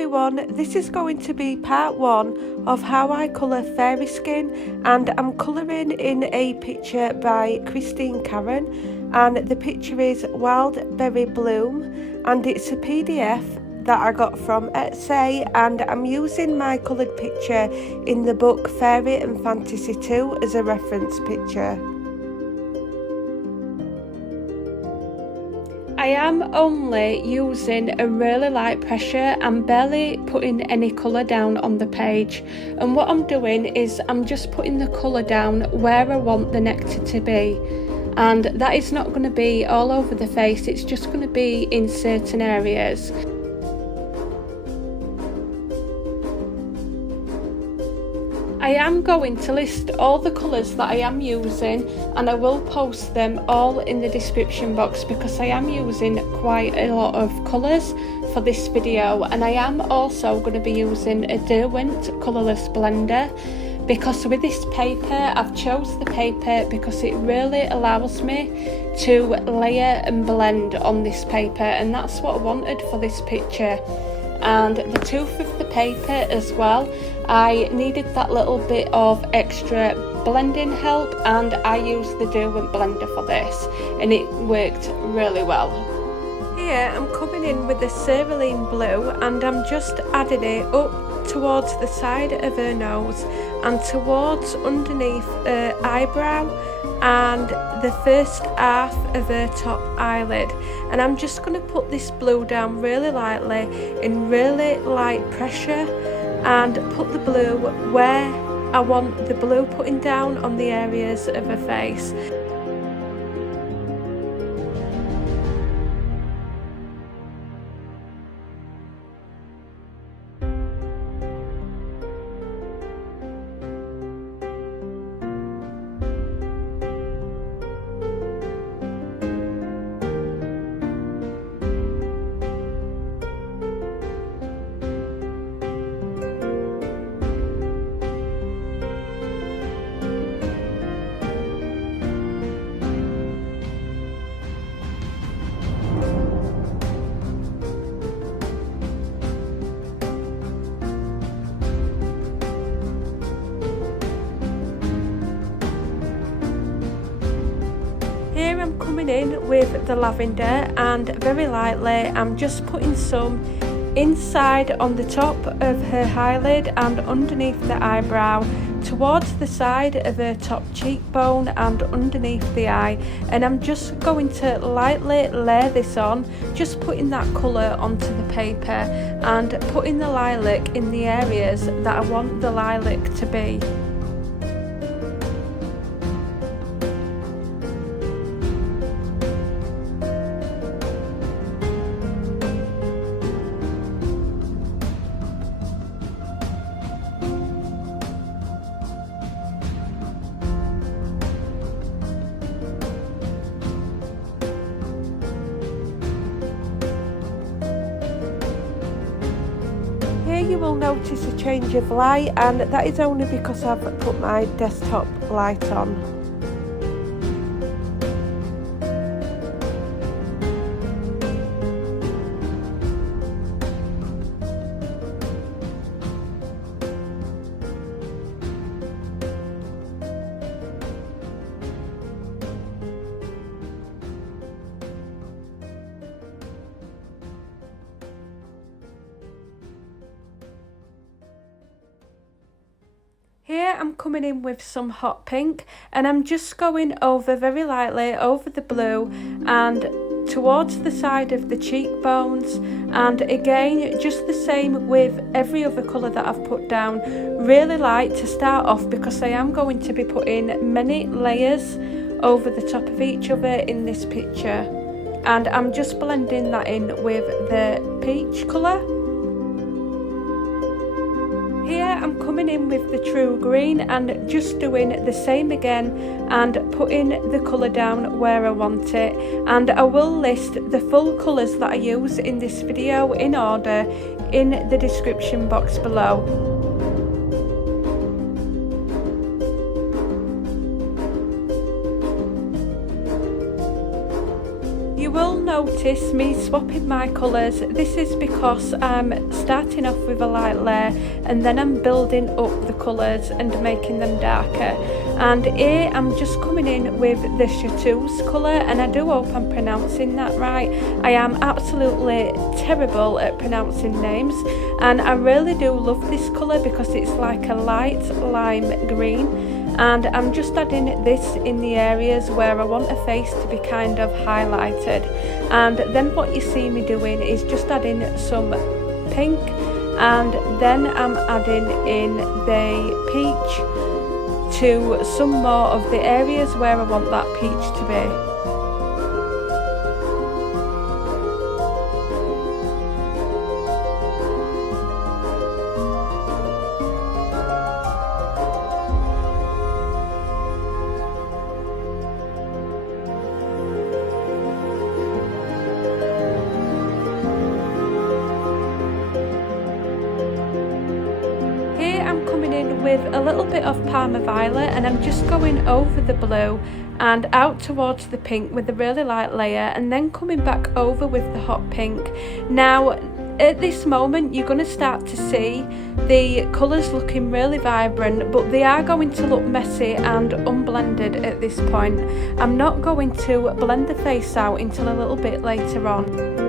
everyone, this is going to be part 1 of how I colour fairy skin, and I'm colouring in a picture by Karron, and the picture is Wild Berry Bloom, and it's a PDF that I got from Etsy, and I'm using my coloured picture in the book Fairy and Fantasy 2 as a reference picture. I am only using a really light pressure. I'm barely putting any colour down on the page, and what I'm doing is I'm just putting the colour down where I want the nectar to be, and that is not going to be all over the face, it's just going to be in certain areas. I am going to list all the colours that I am using, and I will post them all in the description box because I am using quite a lot of colours for this video, and I am also going to be using a Derwent colourless blender because with this paper, I've chose the paper because it really allows me to layer and blend on this paper, and that's what I wanted for this picture. And the tooth of the paper as well, I needed that little bit of extra blending help, and I used the Derwent blender for this, and it worked really well. Here I'm coming in with the Cerulean blue, and I'm just adding it up towards the side of her nose and towards underneath her eyebrow and the first half of her top eyelid, and I'm just going to put this blue down really lightly in really light pressure and put the blue where I want the blue putting down on the areas of her face. Here I'm coming in with the lavender, and very lightly I'm just putting some inside on the top of her eyelid and underneath the eyebrow, towards the side of her top cheekbone and underneath the eye, and I'm just going to lightly layer this on, just putting that colour onto the paper and putting the lilac in the areas that I want the lilac to be. Here you will notice a change of light, and that is only because I've put my desktop light on. Here I'm coming in with some hot pink, and I'm just going over very lightly over the blue and towards the side of the cheekbones, and again just the same with every other colour that I've put down, really light to start off because I am going to be putting many layers over the top of each other in this picture, and I'm just blending that in with the peach colour. Here I'm coming in with the true green and just doing the same again and putting the colour down where I want it, and I will list the full colours that I use in this video in order in the description box below. You You will notice me swapping my colours. This is because I'm starting off with a light layer and then I'm building up the colours and making them darker. And here I'm just coming in with the chartreuse colour, and I do hope I'm pronouncing that right. I am absolutely terrible at pronouncing names, and I really do love this colour because it's like a light lime green. And I'm just adding this in the areas where I want a face to be kind of highlighted. And then what you see me doing is just adding some pink, and then I'm adding in the peach to some more of the areas where I want that peach to be. With a little bit of Parma violet, and I'm just going over the blue and out towards the pink with a really light layer, and then coming back over with the hot pink. Now at this moment you're going to start to see the colours looking really vibrant, but they are going to look messy and unblended at this point. I'm not going to blend the face out until a little bit later on.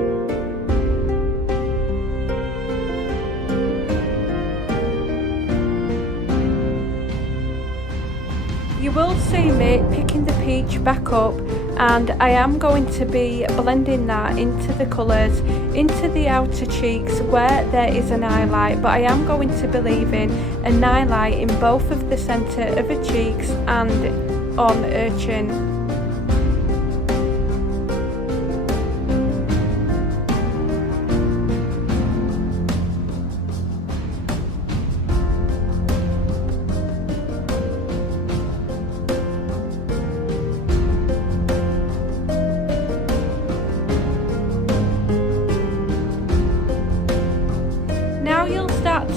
You will see me picking the peach back up, and I am going to be blending that into the colours, into the outer cheeks where there is an highlight, but I am going to be leaving a highlight in both of the centre of her cheeks and on her chin.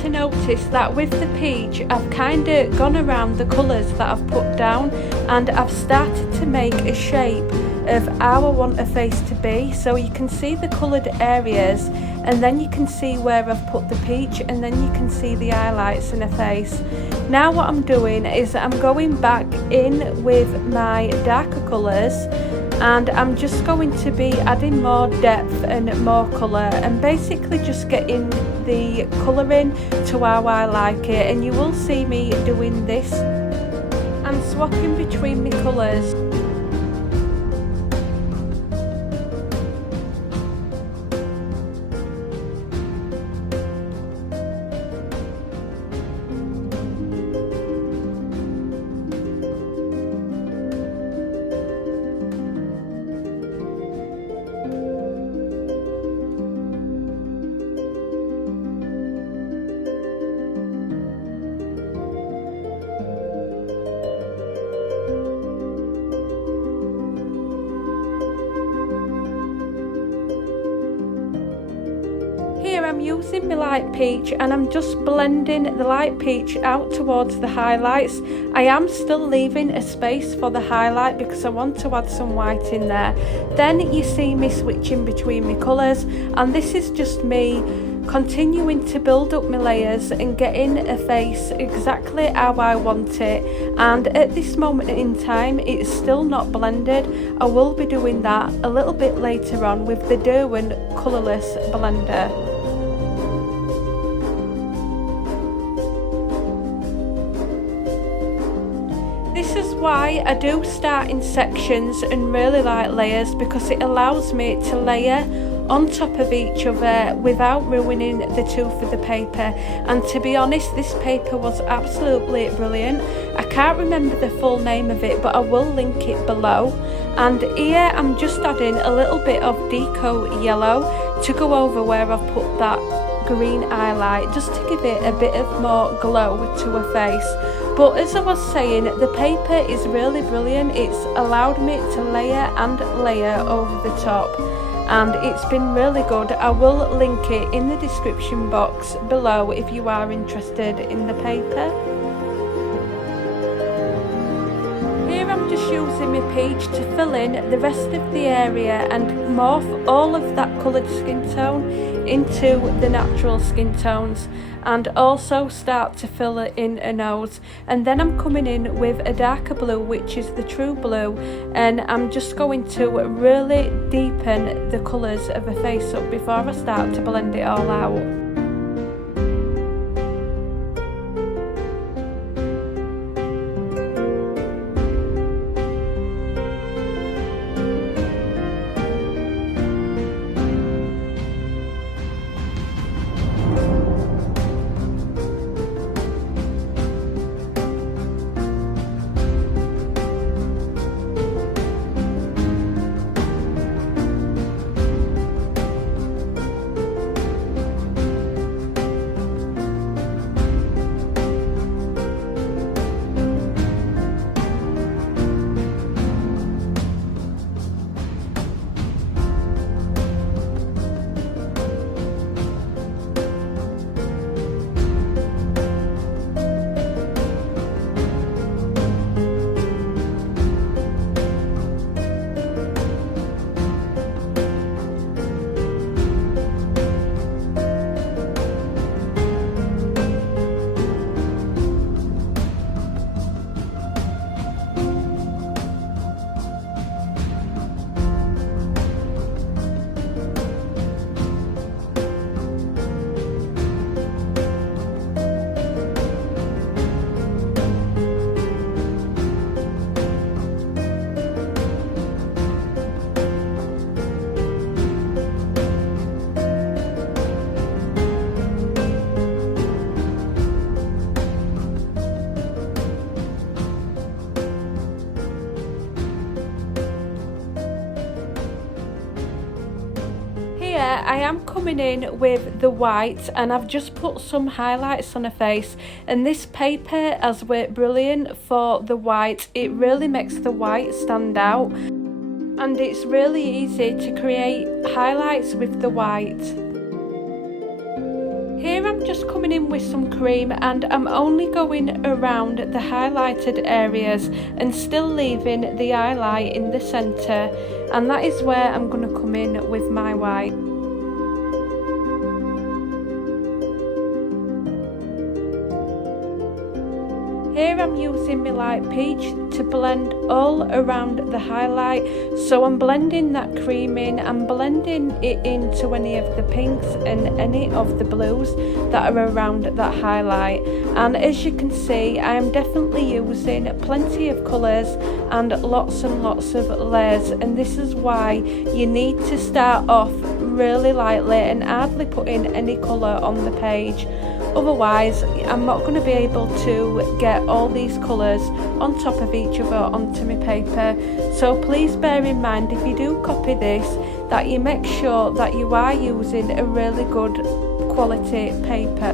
To notice that with the peach I've kind of gone around the colours that I've put down, and I've started to make a shape of how I want a face to be. So you can see the coloured areas, and then you can see where I've put the peach, and then you can see the highlights in a face. Now what I'm doing is I'm going back in with my darker colours, and I'm just going to be adding more depth and more colour, and basically just getting the colouring to how I like it. And you will see me doing this and swapping between my colours. Here I'm using my light peach, and I'm just blending the light peach out towards the highlights. I am still leaving a space for the highlight because I want to add some white in there. Then you see me switching between my colours, and this is just me continuing to build up my layers and getting a face exactly how I want it. And at this moment in time it's still not blended. I will be doing that a little bit later on with the Derwent colourless blender. This is why I do start in sections and really light layers, because it allows me to layer on top of each other without ruining the tooth of the paper. And to be honest, this paper was absolutely brilliant. I can't remember the full name of it, but I will link it below. And here I'm just adding a little bit of deco yellow to go over where I've put that green highlight, just to give it a bit of more glow to her face. But as I was saying, the paper is really brilliant. It's allowed me to layer and layer over the top, and it's been really good. I will link it in the description box below if you are interested in the paper. Here I'm just using my peach to fill in the rest of the area and morph all of that coloured skin tone into the natural skin tones, and also start to fill it in a nose. And then I'm coming in with a darker blue, which is the true blue, and I'm just going to really deepen the colours of a face up before I start to blend it all out. I am coming in with the white, and I've just put some highlights on her face, and this paper has worked brilliant for the white. It really makes the white stand out, and it's really easy to create highlights with the white. Here I'm just coming in with some cream, and I'm only going around the highlighted areas and still leaving the highlight in the centre, and that is where I'm going to come in with my white. Here I'm using my light peach to blend all around the highlight, so I'm blending that cream in, I'm blending it into any of the pinks and any of the blues that are around that highlight. And as you can see, I am definitely using plenty of colours and lots of layers, and this is why you need to start off really lightly and hardly put in any colour on the page. Otherwise, I'm not going to be able to get all these colours on top of each other onto my paper. So please bear in mind, if you do copy this, that you make sure that you are using a really good quality paper.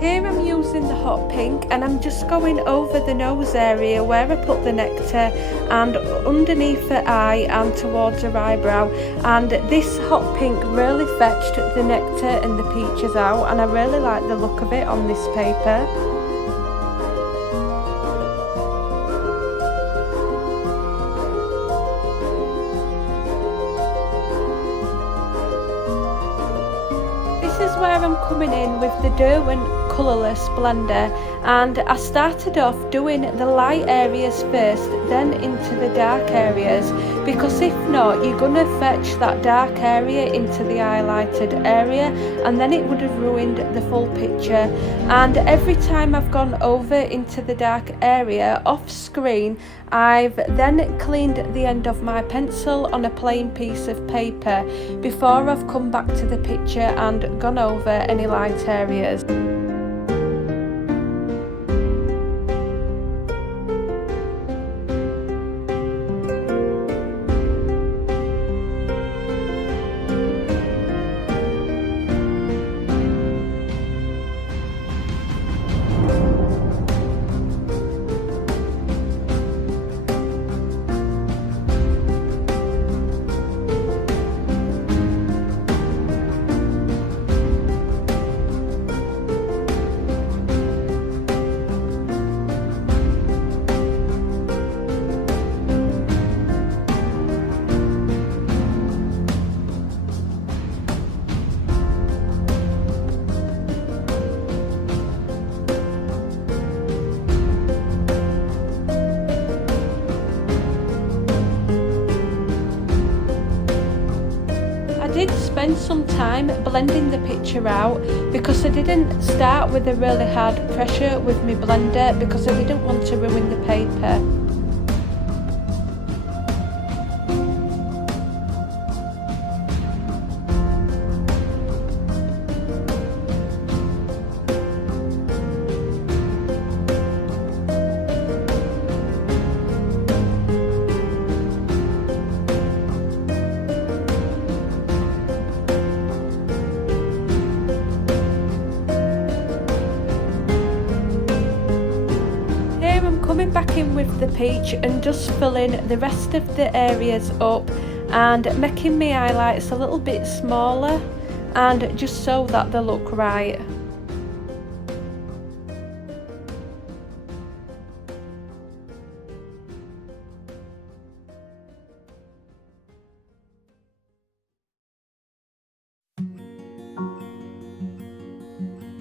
Here I'm using the hot pink, and I'm just going over the nose area where I put the nectar, and underneath the eye and towards her eyebrow, and this hot pink really fetched the nectar and the peaches out, and I really like the look of it on this paper. This is where I'm coming in with the Derwent colourless blender, and I started off doing the light areas first, then into the dark areas, because if not, you're going to fetch that dark area into the highlighted area, and then it would have ruined the full picture. And every time I've gone over into the dark area off screen, I've then cleaned the end of my pencil on a plain piece of paper before I've come back to the picture and gone over any light areas. spend some time blending the picture out, because I didn't start with a really hard pressure with my blender because I didn't want to ruin the paper. Coming back in with the peach and just filling the rest of the areas up and making my highlights a little bit smaller, and just so that they look right.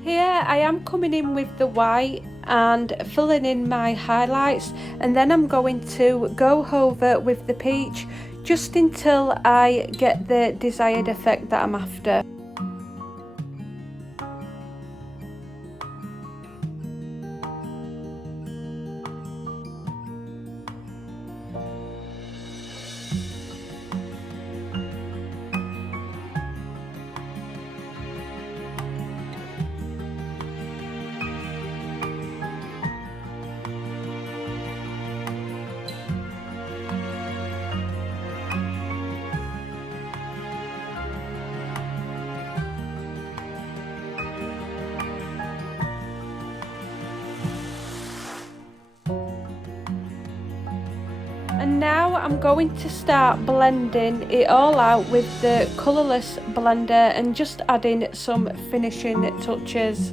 Here I am coming in with the white and filling in my highlights, and then I'm going to go over with the peach just until I get the desired effect that I'm after. And now I'm going to start blending it all out with the colourless blender and just adding some finishing touches.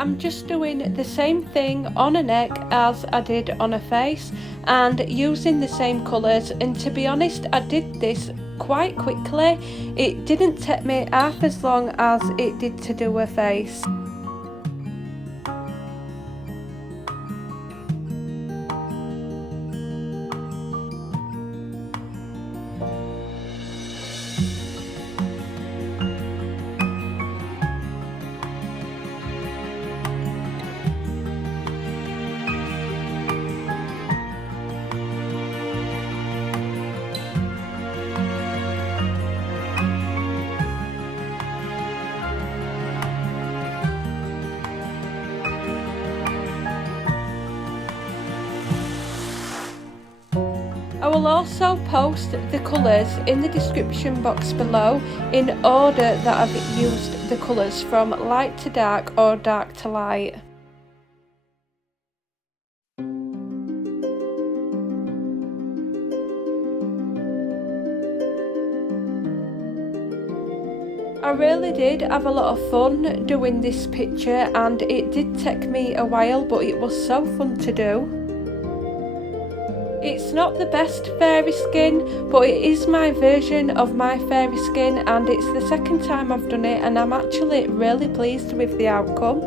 I'm just doing the same thing on a neck as I did on a face and using the same colours, and to be honest I did this quite quickly. It didn't take me half as long as it did to do a face. I will also post the colours in the description box below in order that I've used the colours from light to dark or dark to light. I really did have a lot of fun doing this picture, and it did take me a while, but it was so fun to do. It's not the best fairy skin, but it is my version of my fairy skin, and it's the second time I've done it, and I'm actually really pleased with the outcome.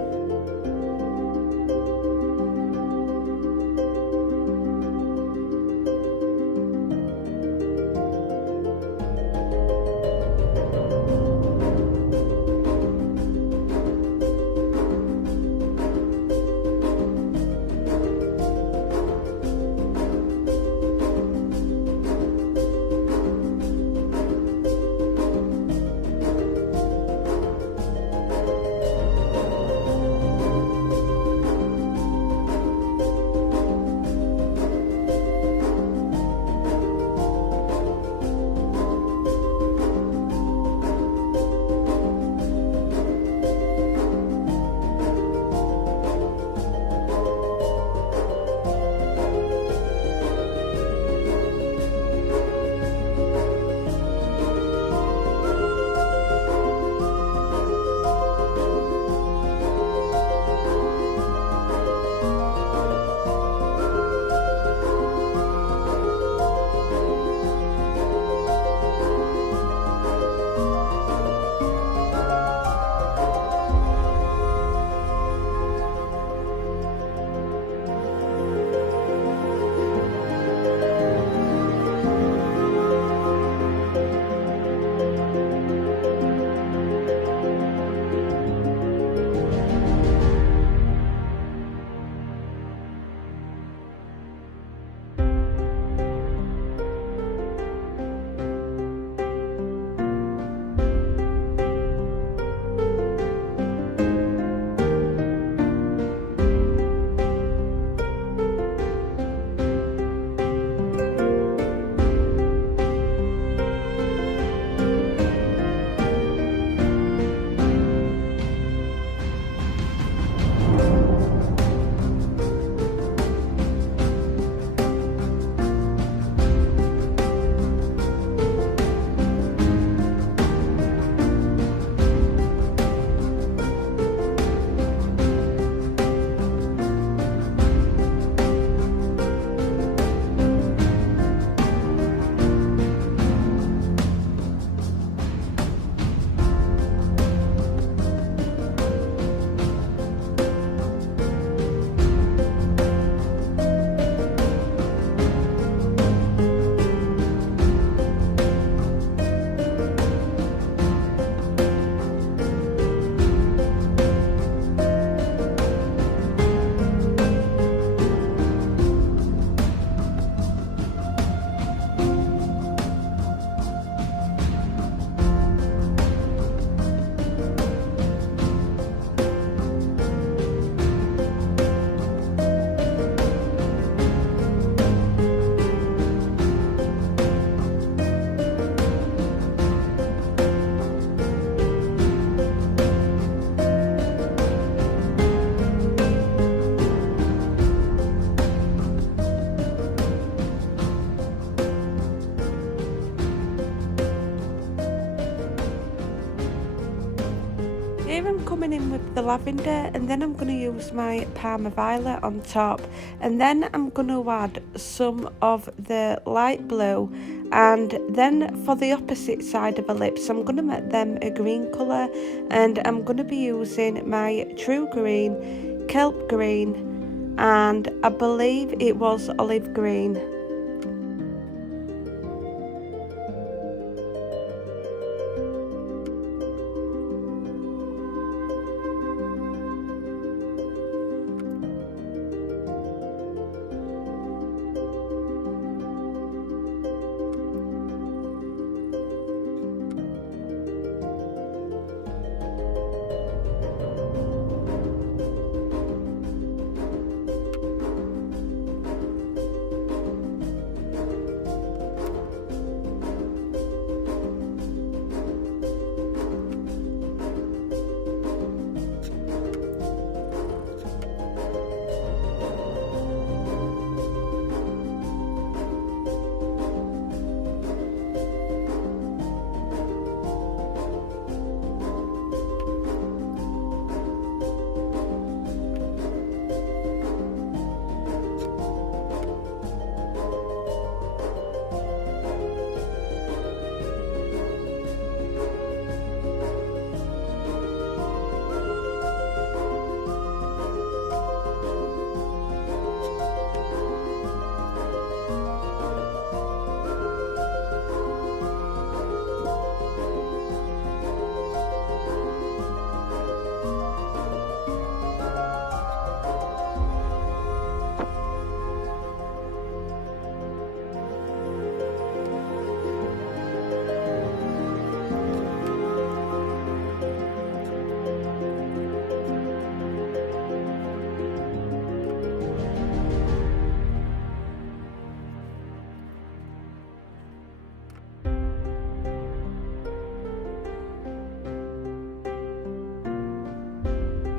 the lavender, and then I'm going to use my Parma violet on top, and then I'm going to add some of the light blue, and then for the opposite side of the lips I'm going to make them a green colour, and I'm going to be using my true green, kelp green, and I believe it was olive green.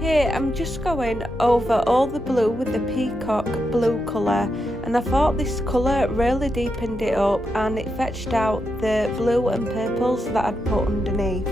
Here I'm just going over all the blue with the peacock blue colour, and I thought this colour really deepened it up and it fetched out the blue and purples that I'd put underneath.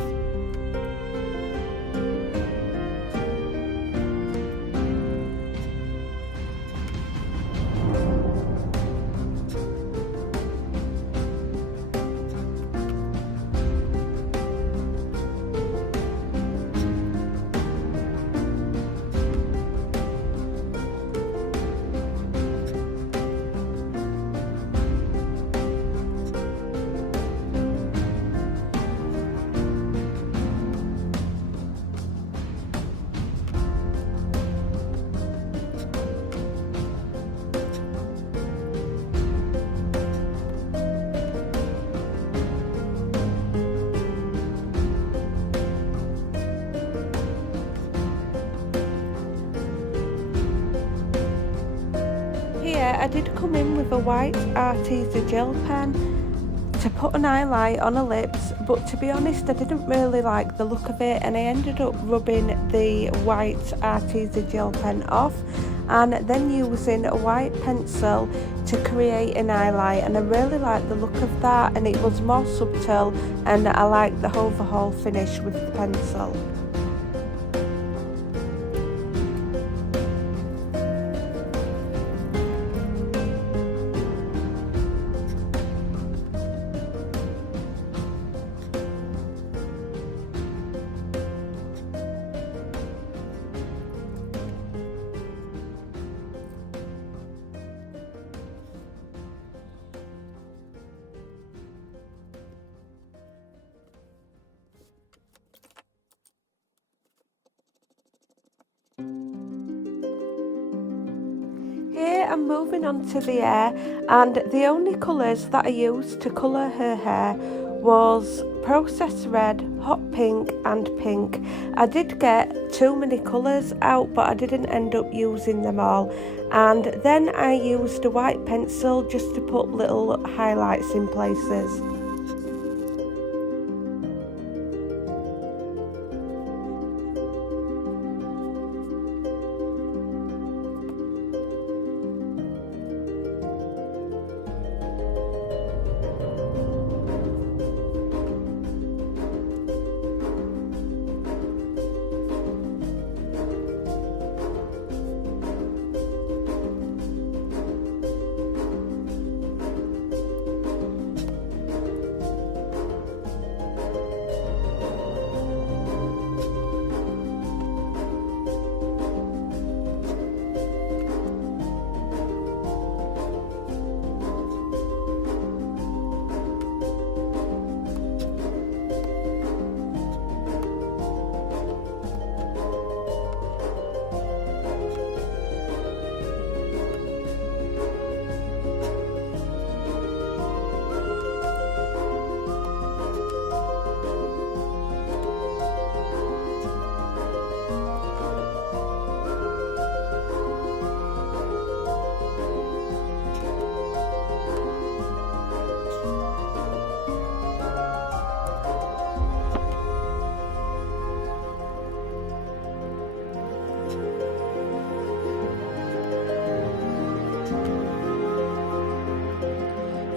Here I did come in with a white artesian gel pen to put an highlight on her lips, but to be honest I didn't really like the look of it, and I ended up rubbing the white artesian gel pen off and then using a white pencil to create an highlight, and I really liked the look of that, and it was more subtle and I liked the overall finish with the pencil. Here I'm moving on to the hair, and the only colours that I used to colour her hair was processed red, hot pink and pink. I did get too many colours out, but I didn't end up using them all, and then I used a white pencil just to put little highlights in places.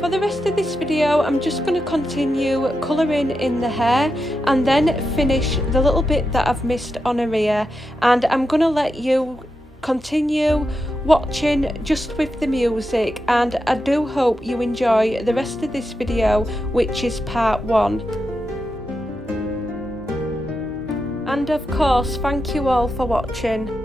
For the rest of this video, I'm just going to continue colouring in the hair and then finish the little bit that I've missed on her ear, and I'm going to let you continue watching just with the music, and I do hope you enjoy the rest of this video, which is part 1. And of course, thank you all for watching.